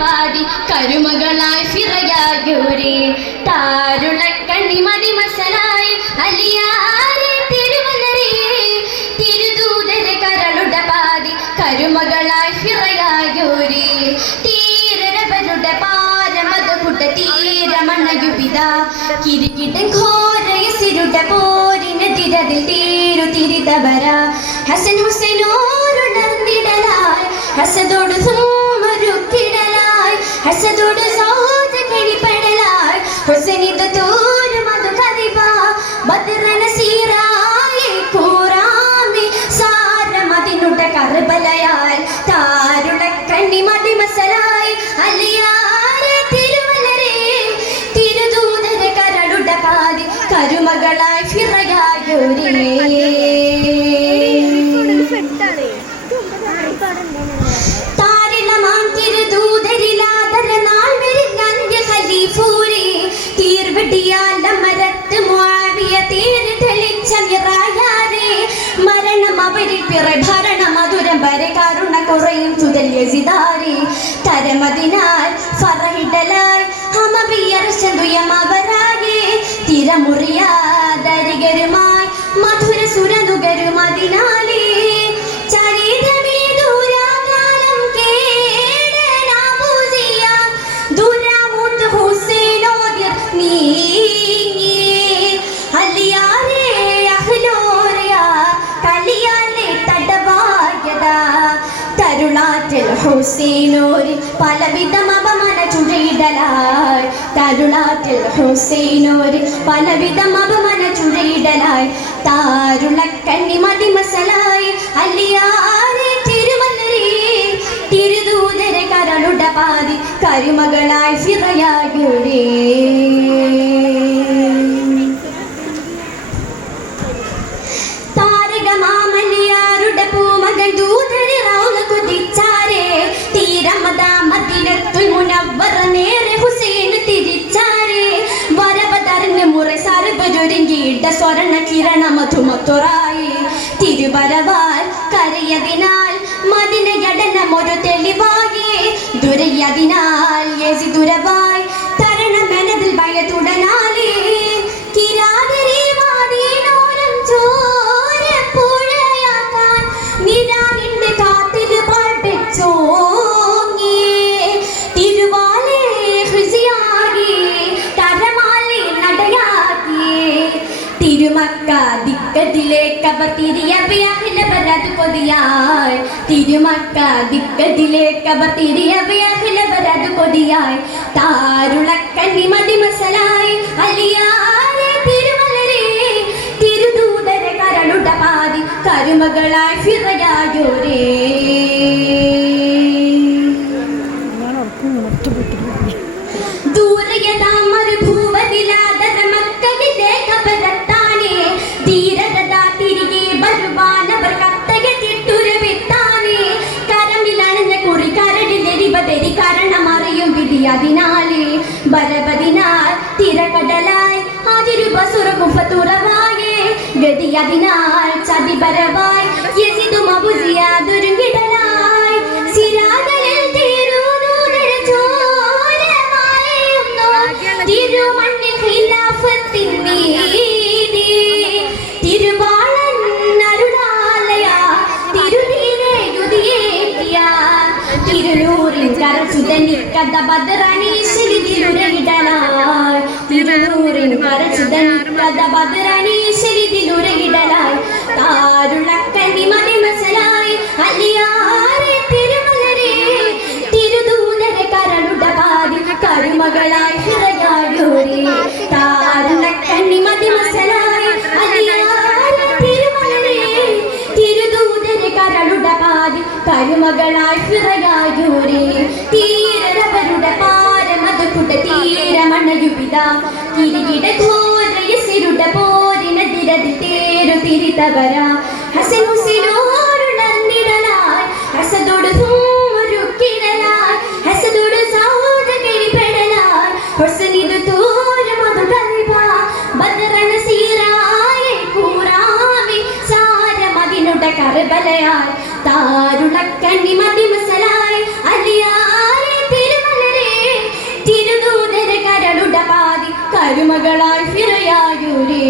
പാതി കരുമകളായി ഫിറയായൂരേ താരുളക്കണ്ണി മതിമസലായി അലിയാരെ തിരുവല്ലരേ തിരുദൂതര കരളുട പാതി കരുമകളായി ഫിറയായൂരേ തീരരവരുടെ പാരമതകുട തീരമണയുപിത കിരികിടൻ ഘോരയസിരുട പോരിനെതിരതിൽ തീരു തിരിതവര ഹസൻ ഹുസൈനോരുണർന്നിടലായി ഹസദോട് സുമരുക്കിടലായി ഹസദോട് സൗജ കിളിപ്പെടലായി ഹുസൈനിത തോരു മധു കദിബ ബദ്രന സീറായി കൂറാമി സാരമതിനുട കർബലയാൽ താരുളക്കണ്ണി മതിമസലായി അലിയാരെ തിരുവല്ലരേ തിരുദൂതര കരളുട പാതി കരുമകളായി ഫിറയായൂരേ താരിണമാം തിരുദൂതരിലാദര നാൾ വരിഞ്ഞ ഖലീഫൂരേ തീർവെടിയാലമരത്ത് മുആവിയ തീര് തെളിച്ച മിറായാരേ മരണം അവരിൽ പിറ ഭരണ മധുരം വരെ കരുണ കുറയും ചുതൽ യസിദാരേ തരമതിനാൽ ഫറഹിടലായി ഹമബിയർശന്തുയമവരായേ തിരമുറിയാതരികരുമായി മധുര സുരനുകരുമതിനാലേ ചരിതമേ ദൂരാകാലം കേടനാബുദിയ ദുരാമുത്ത് ഹുസൈനോദിർ നീങ്ങി അലിയാരേ അഹ്ലോറിയ കളിയാലേ തടവായത തരുളാറ്റൽ ഹുസൈനോരി പലവിധം അപമാന ചുഴയിടലായി തരുളാറ്റൽ ഹുസൈനോരി പലവിധം അപമാന ചുഴയിടലായി താരുളക്കണ്ണി മതിമസലായി അലിയാരെ തിരുവല്ലരേ തിരുദൂതര കരളുട പാതി കരുമകളായി ഫിറയായൂരേ താരകമാമലിയാരുടെ പൂമകൻ ദൂതരെ റൗള കുതിച്ചാരേ തീരമദ മദീനത്തുൽ മുനവ്വറ നേരെ ഹുസൈൻ തിരിച്ചാരേ വരവതറിന് മുറ സർവജൊരുങ്ങിയിട്ട സ്വർണ്ണ കിരണ മധുമത്തുറായി തിരുവരവാൽ കരയതിനാൽ മദിനയടനമൊരു തെളിവായി ദുരയതിനാൽ യസിദുരവായി തരണമെനതിൽ ഭയതുടനാലേ കിരാതരി മാതീനോരം ചോരപ്പുഴയാക്കാൻ നിരാലിന്റെ കാത്തിൽ പാർപ്പിച്ചോങ്ങി തിരുവാലേ ഹൃസിയാകി തരമാലേ നടയാക്കി തിരുമക്ക ദിക്കതിലേക്കവർ തിരിയവയഹിലവരത് കൊതിയായി തിരുമക്ക ദിക്കതിലേക്കവർ തിരിയവയഹിലവരത് കൊതിയായി താരുളക്കണ്ണി മതിമസലായി അലിയാരെ തിരുവല്ലരേ തിരുദൂതര കരളുട പാതി കരുമകളായി ഫിറയായൂരേ ദൂരയതാം മരുഭൂവതിലാദര മക്കളിലേക്കവരത്താനേ ധീരതദാ തിരികെ ബലുവാനവർ കത്തകത്തിട്ടുരവിത്താനേ കരമിലണഞ്ഞ കുറി കരടിലെരിവതെരി കരണമറിയും വിധിയതിനാലേ ബലവതിനാൽ തിരകടലായി അതിരുപസുറകുഫത്തുറവായേ ഗതിയതിനാൽ ചതിപരവായി യസിദു മബുസിയാദുരുകിടലായി സിരാകളിൽ തിരുദൂതര ചോരമാലയുന്നു തിരുമണ്ണിൽ ഖിലാഫത്തിൻ നീതി തിരുവാളൻ അരുളാലയ തിരുതീരെ യുതിയേറ്റിയ തിരുനൂറിൻ കരച്ചുതനിക്കഥ ബദ്രണീശ്വരി തിരുരയിടലായി തിരുനൂറിൻ കരച്ചുതനിക്കഥ ബദ്രണീശ്വരി തിരുരയിടലായി താരുളക്കണ്ണി മതിമസലായി അലിയാരെ തിരുവല്ലരേ തിരുദൂതര കരളുട പാതി കരുമകളായി ഫിറയായൂരേ താരുളക്കണ്ണി മതിമസലായി അലിയാരെ തിരുവല്ലരേ തിരുദൂതര കരളുട പാതി കരുമകളായി ഫിറയായൂരേ തീരവരുടെ പാരമതകുട തീരമണയുപിത കിരികിട ഘോരയസിരുട പോരിനെതിരതിൽ തേരു തിരിതവര ഹസൻ ഹുസൈനോരുണർന്നിടലായി ഹസദോട് സുമരുക്കിടലായി ഹസദോട് സൗജ കിളിപ്പെടലായി ഹുസൈനിത തോരു മധു കദിബ ബദ്രന സീറായി കൂറാമി സാരമതിനുട കർബലയാൽ താരുളക്കണ്ണി മതിമസലായി അലിയാരെ തിരുവല്ലരേ മരുമകളായി ഫിറയായൂരേ